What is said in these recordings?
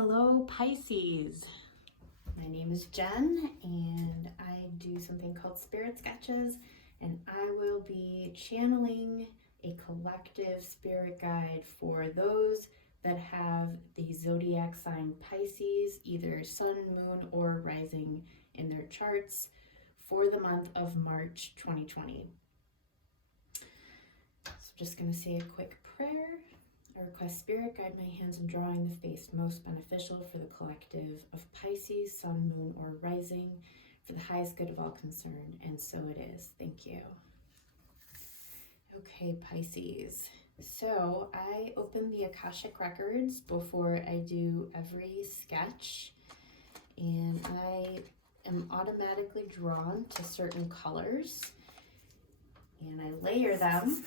Hello, Pisces. My name is Jen, and I do something called Spirit Sketches, and I will be channeling a collective spirit guide for those that have the zodiac sign Pisces, either sun, moon, or rising in their charts for the month of March 2020. So just going to say a quick prayer. I request Spirit guide my hands in drawing the face most beneficial for the collective of Pisces, Sun, Moon, or Rising, for the highest good of all concerned, and so it is. Thank you. Okay, Pisces. So I open the Akashic Records before I do every sketch, and I am automatically drawn to certain colors, and I layer them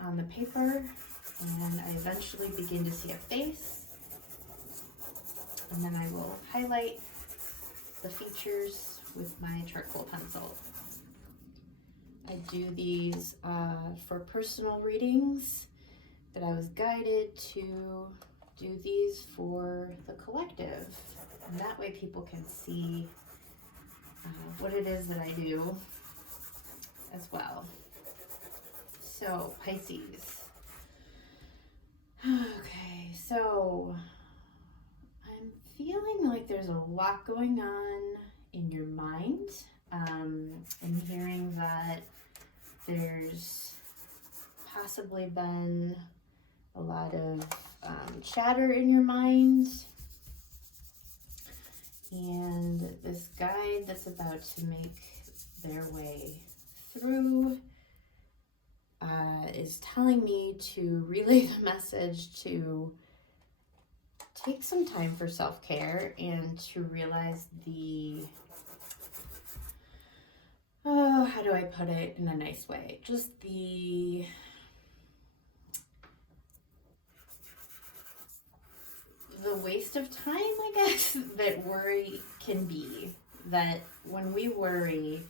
on the paper. And I eventually begin to see a face, and then I will highlight the features with my charcoal pencil. I do these for personal readings, but I was guided to do these for the collective, and that way people can see what it is that I do as well. So, Pisces. Okay, so I'm feeling like there's a lot going on in your mind. I'm hearing that there's possibly been a lot of chatter in your mind. And this guide that's about to make their way through is telling me to relay the message to take some time for self-care and to realize how do I put it in a nice way? Just the waste of time, I guess, that worry can be. That when we worry,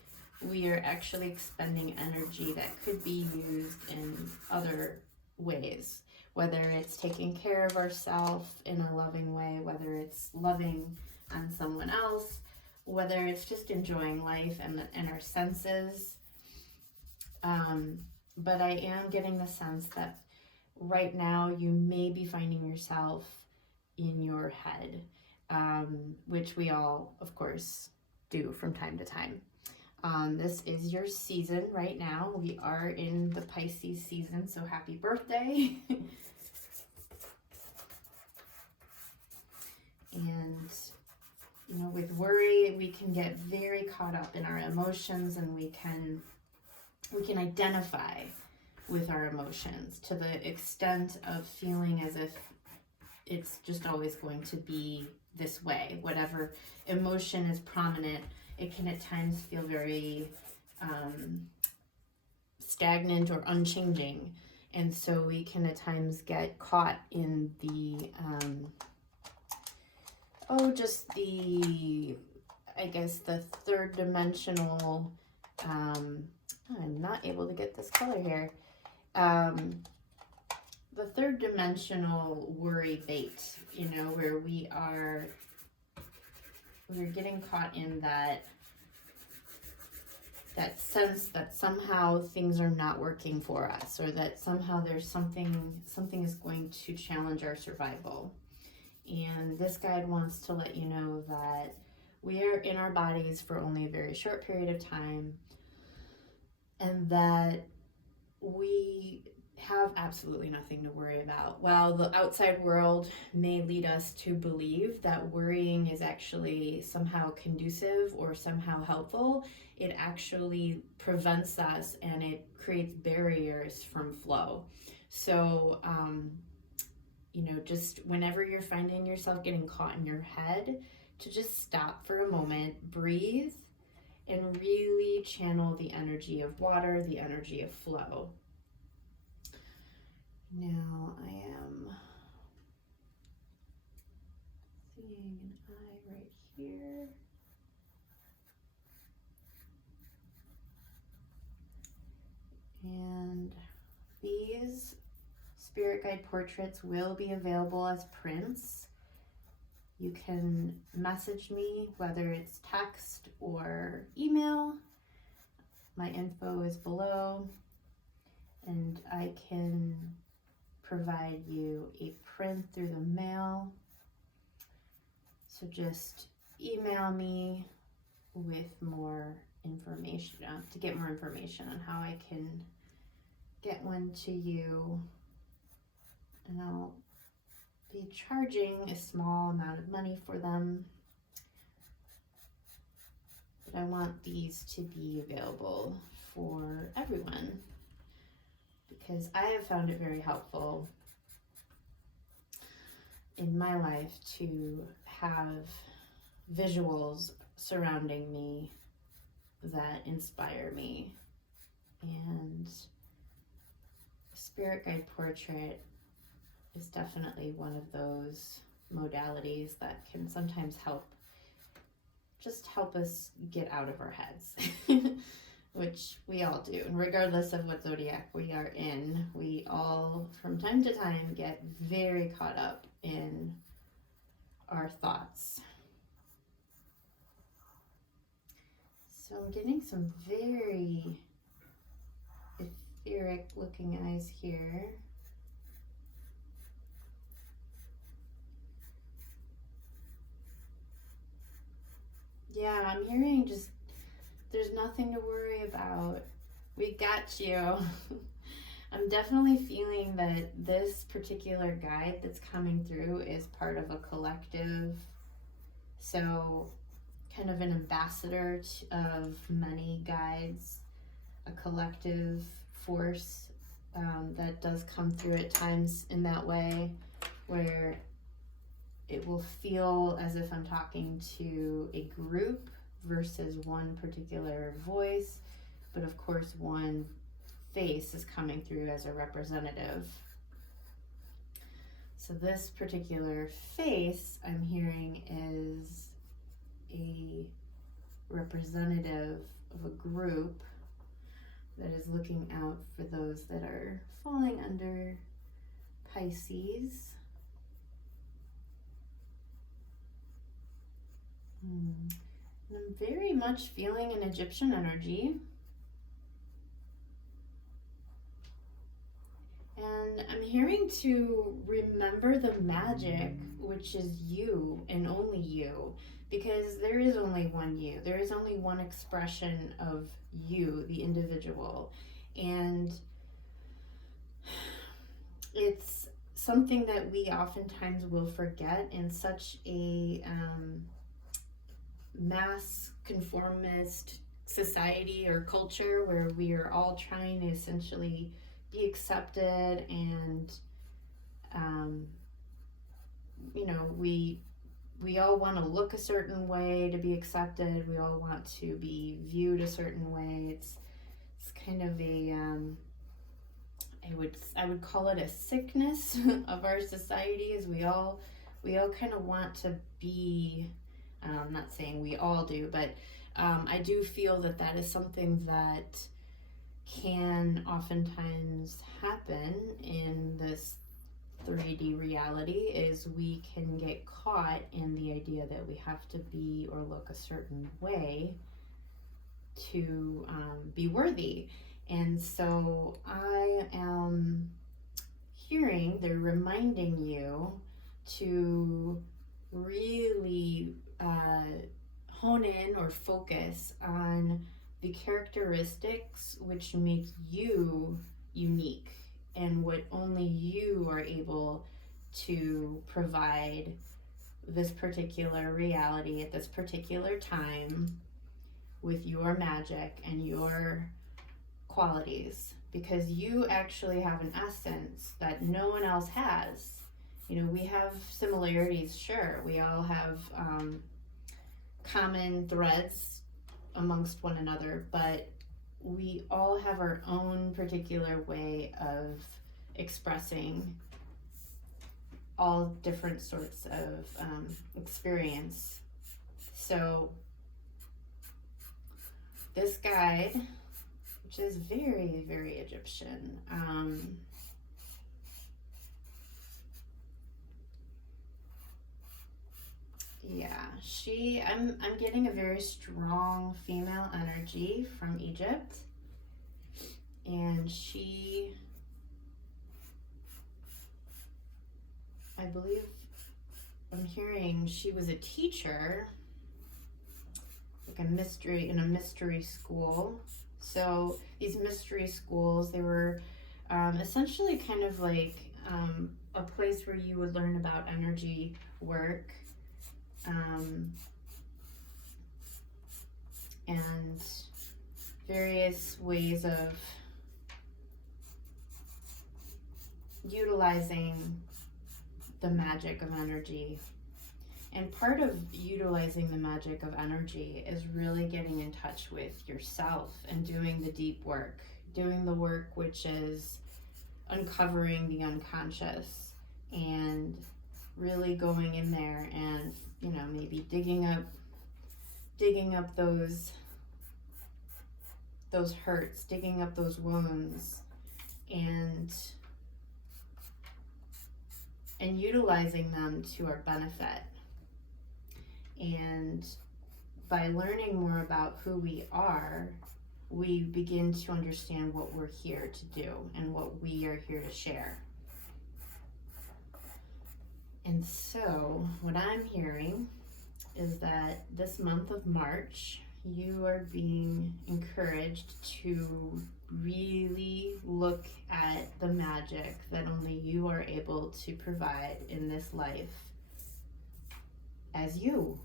we are actually expending energy that could be used in other ways, whether it's taking care of ourselves in a loving way, whether it's loving on someone else, whether it's just enjoying life and our senses. But I am getting the sense that right now you may be finding yourself in your head, which we all, of course, do from time to time. This is your season right now. We are in the Pisces season, so happy birthday. And, you know, with worry, we can get very caught up in our emotions, and we can identify with our emotions to the extent of feeling as if it's just always going to be this way. Whatever emotion is prominent, it can at times feel very stagnant or unchanging. And so we can at times get caught in the, the third dimensional, I'm not able to get this color here. The third dimensional worry bait, you know, where we're getting caught in that sense that somehow things are not working for us, or that somehow there's something is going to challenge our survival. And this guide wants to let you know that we are in our bodies for only a very short period of time, and that we have absolutely nothing to worry about. While the outside world may lead us to believe that worrying is actually somehow conducive or somehow helpful, it actually prevents us and it creates barriers from flow. So, just whenever you're finding yourself getting caught in your head, to just stop for a moment, breathe, and really channel the energy of water, the energy of flow. Now I am seeing an eye right here. And these spirit guide portraits will be available as prints You can message me, whether it's text or email. My info is below, and I can provide you a print through the mail. So just email me with more information, to get more information on how I can get one to you. And I'll be charging a small amount of money for them. But I want these to be available for everyone because I have found it very helpful in my life to have visuals surrounding me that inspire me. And spirit guide portrait is definitely one of those modalities that can sometimes help us get out of our heads, which we all do. And regardless of what zodiac we are in, we all from time to time get very caught up in our thoughts. So I'm getting some very etheric looking eyes here. Yeah, I'm hearing just, there's nothing to worry about. We got you. I'm definitely feeling that this particular guide that's coming through is part of a collective. So kind of an ambassador of many guides, a collective force that does come through at times in that way, where it will feel as if I'm talking to a group versus one particular voice, but of course one face is coming through as a representative. So this particular face I'm hearing is a representative of a group that is looking out for those that are falling under Pisces. And I'm very much feeling an Egyptian energy. And I'm hearing to remember the magic, which is you and only you, because there is only one you. There is only one expression of you, the individual. And it's something that we oftentimes will forget in such a mass conformist society or culture where we are all trying to essentially be accepted, and we all want to look a certain way to be accepted. We all want to be viewed a certain way. It's kind of a I would call it a sickness of our society, is we all kind of want to be, I'm not saying we all do, but I do feel that is something that can oftentimes happen in this 3D reality, is we can get caught in the idea that we have to be or look a certain way to be worthy. And so I am hearing they're reminding you to really hone in or focus on the characteristics which make you unique and what only you are able to provide this particular reality at this particular time with your magic and your qualities, because you actually have an essence that no one else has. You know, we have similarities, sure. We all have common threads amongst one another, but we all have our own particular way of expressing all different sorts of experience. So this guide, which is very, very Egyptian, Yeah, I'm getting a very strong female energy from Egypt. And I believe I'm hearing she was a teacher, like in a mystery school. So these mystery schools, they were essentially kind of like a place where you would learn about energy work, and various ways of utilizing the magic of energy. And part of utilizing the magic of energy is really getting in touch with yourself and doing the deep work, doing the work which is uncovering the unconscious and really going in there and, you know, maybe digging up those hurts, digging up those wounds, and utilizing them to our benefit. And by learning more about who we are, we begin to understand what we're here to do and what we are here to share. And so what I'm hearing is that this month of March, you are being encouraged to really look at the magic that only you are able to provide in this life as you.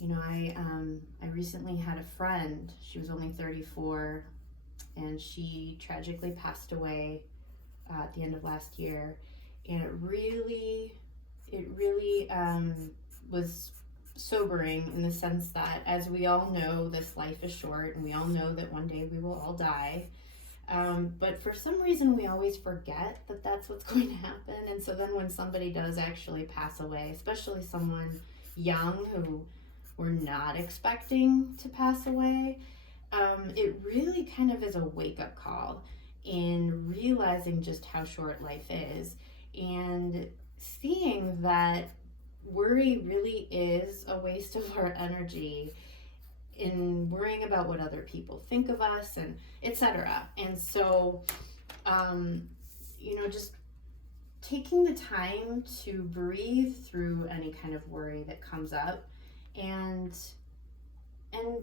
You know, I recently had a friend. She was only 34, and she tragically passed away at the end of last year. And it really was sobering in the sense that, as we all know, this life is short, and we all know that one day we will all die. But for some reason, we always forget that that's what's going to happen. And so then when somebody does actually pass away, especially someone young who we're not expecting to pass away, it really kind of is a wake-up call in realizing just how short life is, and seeing that worry really is a waste of our energy in worrying about what other people think of us, and etc. And so, you know, just taking the time to breathe through any kind of worry that comes up, and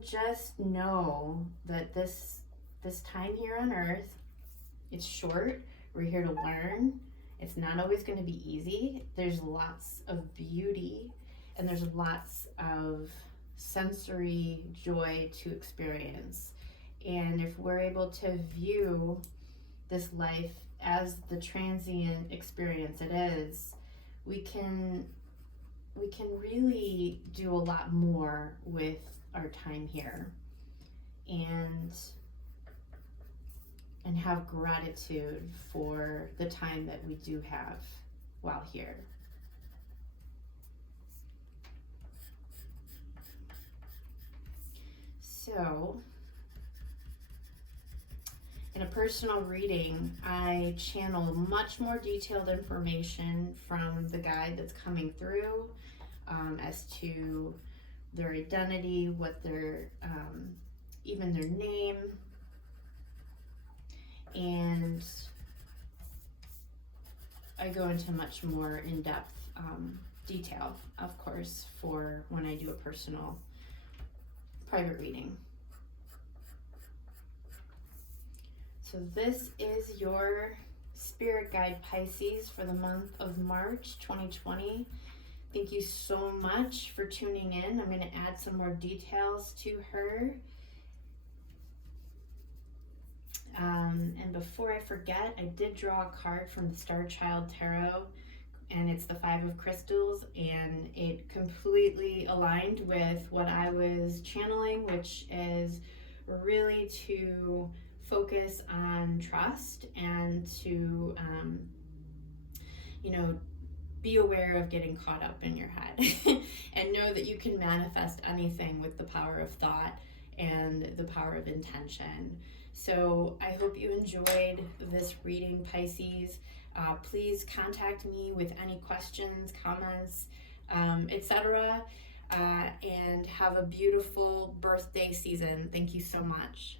just know that this time here on earth, it's short. We're here to learn. It's not always going to be easy. There's lots of beauty, and there's lots of sensory joy to experience. And if we're able to view this life as the transient experience it is, we can really do a lot more with our time here, and have gratitude for the time that we do have while here. So, in a personal reading, I channel much more detailed information from the guide that's coming through, as to their identity, what their, even their name, and I go into much more in-depth detail, of course, for when I do a personal private reading. So this is your spirit guide, Pisces, for the month of March 2020. Thank you so much for tuning in. I'm going to add some more details to her. And before I forget, I did draw a card from the Star Child Tarot, and it's the Five of Crystals, and it completely aligned with what I was channeling, which is really to focus on trust and to, you know, be aware of getting caught up in your head and know that you can manifest anything with the power of thought and the power of intention. So I hope you enjoyed this reading, Pisces. Please contact me with any questions, comments. etc. And have a beautiful birthday season. Thank you so much.